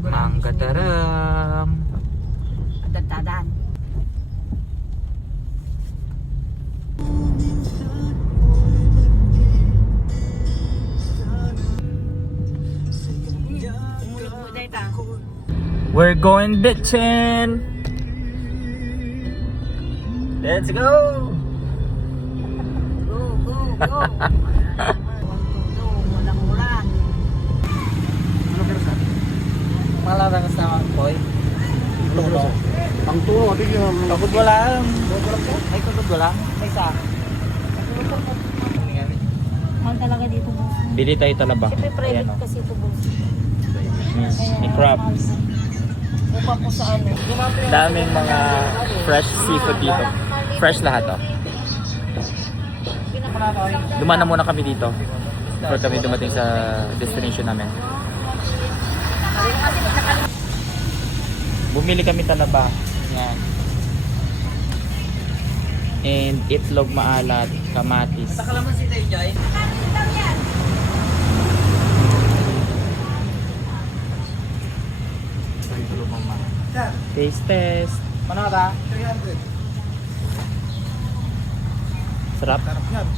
Manggataram. Adad-tadan. We're going bitchin'. Let's go. Go, go, go. Walang ulan. Malarang sa boy. Ang tuwa, di yan. Kagod wala. Ay, kagod wala. May isa. Mahal talaga dito, boss. Bili tayo talaba. Siyempre private Ayan, oh. kasi ito, boss. May crabs. Upa po sa ano. Daming mga fresh seafood dito. Fresh lahat, oh. Dumaan na muna kami dito. Before kami dumating sa destination namin. Bumili kami talaba. Yan. And itlog maalat, kamatis. Nakalaman si Tay Jai. Taste test. Ano ka ta? 300. Sarap. Sarap yan.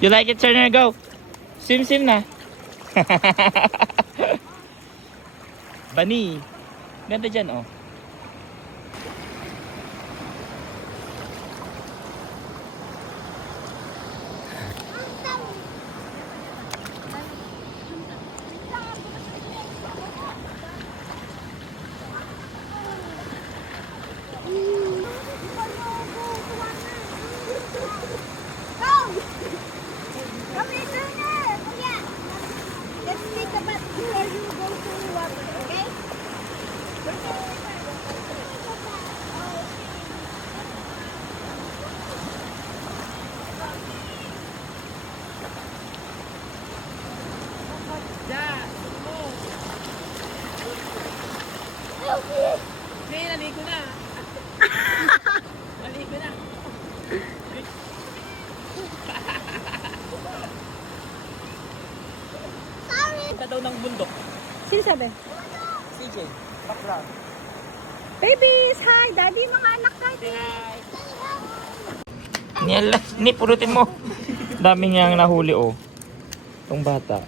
You like it, Turner? Go. Sim na. Bani. Ganda dyan, oh. Naligo na. Naligo na. Punta daw ng bundok. Sino sabi? CJ. Background. Babies! Hi! Daddy, mga anak natin! Ni, purutin mo. Dami niyang nahuli, oh. Itong bata.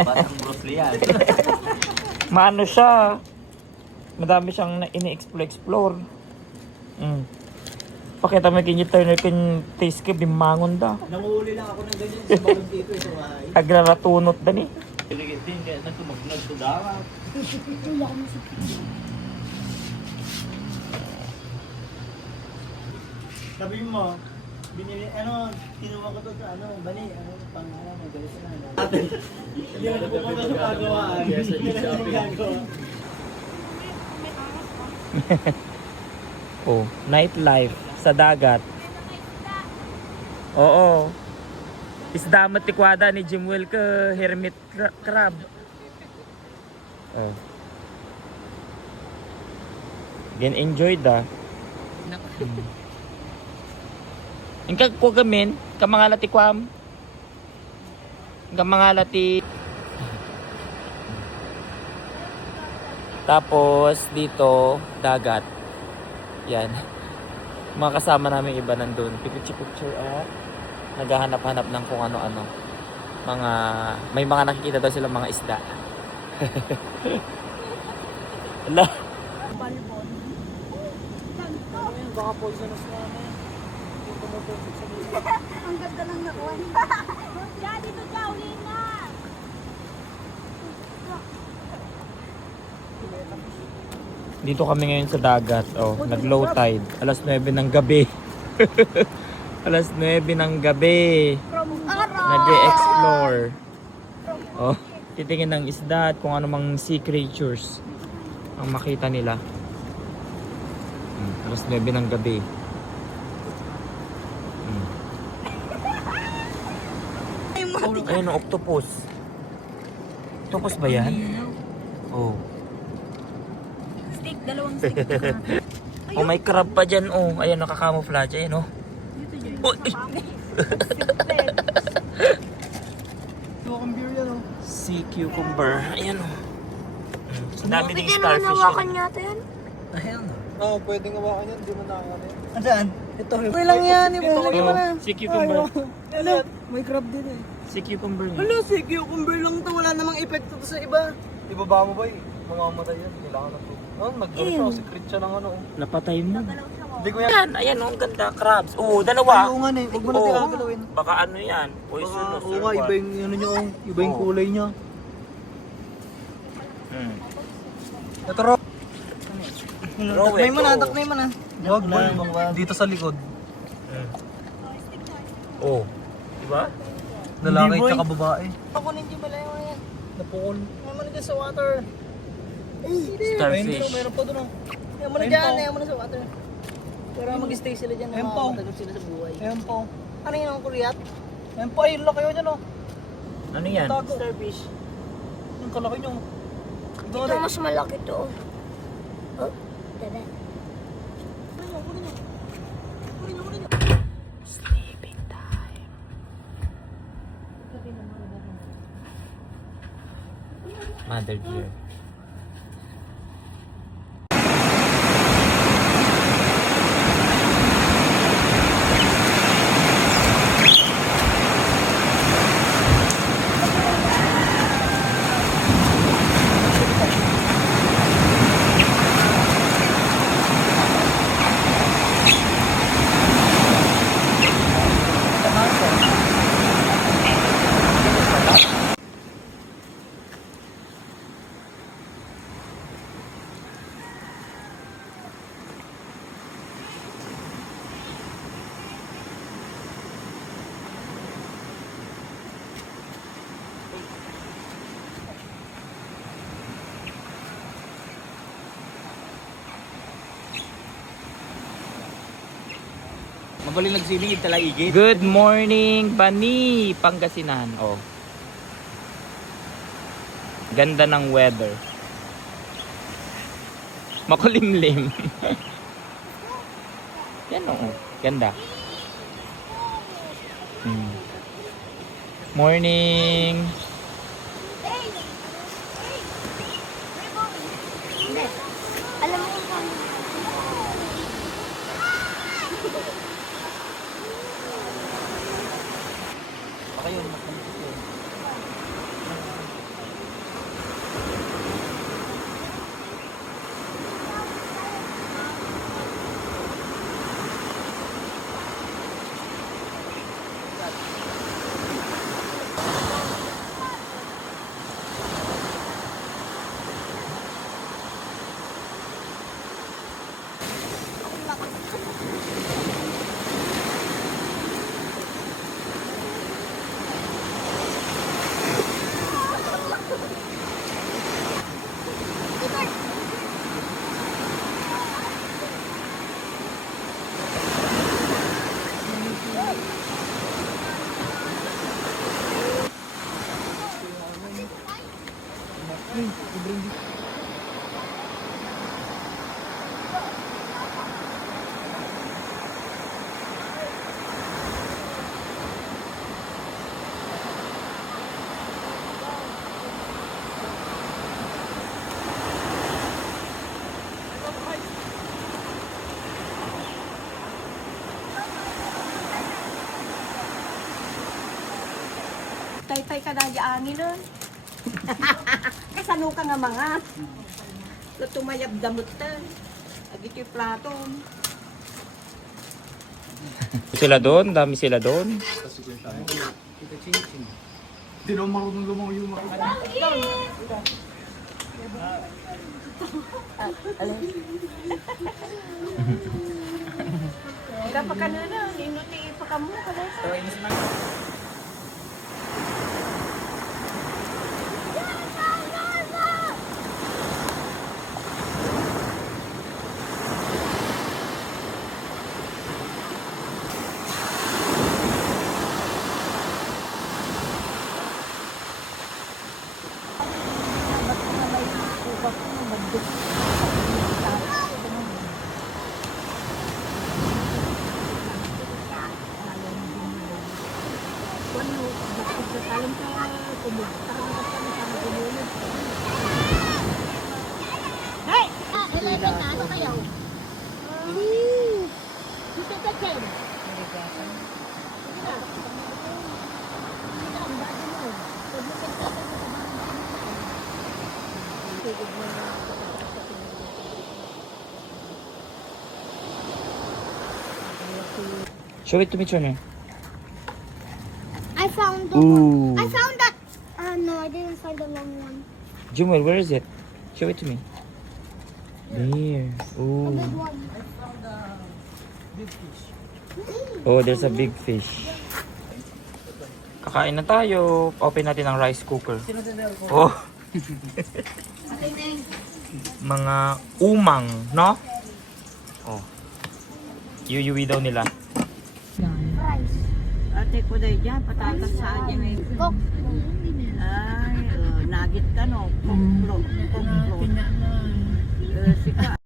Batang Bruce Lee yan. Maano siya. Madami siyang ini-explore. Pakita mo kay Turner kung taste ka, bimangon da. Nanguhuli lang ako ng ganyan sa balon dito sa bahay. Agraratunot da ni. Piligid din kaya nagsudawa. Sabi mo, binili, kinuha ko to sa bani, pangalan mo, galis na. Hindi mo napupunta sa pagawaan. Hindi na ginagawa. Oh, nightlife sa dagat. Oo. Isda matikwada ni Jimwell ka hermit crab. Oh. Gen enjoy da. Ingkag ko gamin, kamangalati kwam. Kamangalati. Tapos dito dagat. Yan. Mga kasama namin iba nandun. Picture at naghahanap-hanap ng kung ano-ano. May mga nakikita daw silang mga isda. Ala. Baka poisonous na ano. Ang ganda lang nakuha. Diyan, dito ka, uli na! Dito kami ngayon sa dagat. Oh, nag-low tide. Alas 9 ng gabi. Alas 9 ng gabi. Nag-explore. Oh, titingin ng isda at kung ano mang sea creatures ang makita nila. Alas 9 ng gabi. Ayun, octopus. Octopus ba yan? Oh. Stick, dalawang stick. Oh, may crab pa dyan. Oh, ayan, nakakamouflage. Ayan, oh. Oh, Cucumber yan, oh. sea cucumber. Ayan, oh. Ang dami ding starfish. yata yan. Ayan. Oo, pwedeng hawakan yan, di mo nakakano yan. Andaan? Ito. Okay lang yan, ibalagay mo na. Sea cucumber. Ano? May crab din eh. Sea cucumber niya. Hala, si cucumber lang to. Wala namang epekto to sa iba. Ibaba mo ba eh? Mamamatay yan. Kailangan na to. Nag-gano siya. Secret siya ng ano. Napatay mo. Hindi ko yan. Ayan, ayan, oh, ang ganda. Crabs. Oo, dalawa. Oo nga eh. Huwag mo na Oo. tinagalawin. Baka ano yan? Poisonous. Oo nga, iba yung ano niya. Iba yung kulay niya. Ito, Ro. Taknay mo na, taknay mo na. Huwag na. Dito sa likod. Oh. Diba? Lalaki tsaka babae. Ako hindi malayo yan. Napukol. Naman na dyan sa water. Starfish. Meron pa doon oh. Ayaw mo na dyan, ayaw mo na sa water. Pero mag-stay sila dyan, Ayan po. matagal sila sa buhay. Ayan po. Ano yun ang kuryat? Ayan po, ayun lang kayo dyan oh. Ano yan? Tago. Starfish. Yung kalaki nyo. Ito mas malaki to. Oh, tada. Sleeping time. Mother dear. Kabalin nagsilingid talaigit. Good morning, Bani, Pangasinan. Oh. Ganda ng weather. Makulimlim. Yan oh. Ganda. Morning. Alam mo kung paano. Baka yun, magkalit yun. Tay-tay ka na di angin nun. Kasano ka nga mga. Tumayab damot ta. Agit yung platon. Sila doon, dami sila doon. Hindi na marunong lumaw yung mga. Kapag ka na na, inuti pa ka mo. Show it to me, Turner. I found the Ooh. one. I found that. No, I didn't find the long one. Jumel, where is it? Show it to me. There. The Ooh. big one. Oh, there's a big fish. Kakain na tayo. Open natin ang rice cooker. Oh. Mga umang, no? Oh. Yuyuwi daw nila. Rice. Ate ko dahil dyan, patatas sa atin eh. Coke. Ay, nagit ka no. Pokplot. Pokplot. Sika.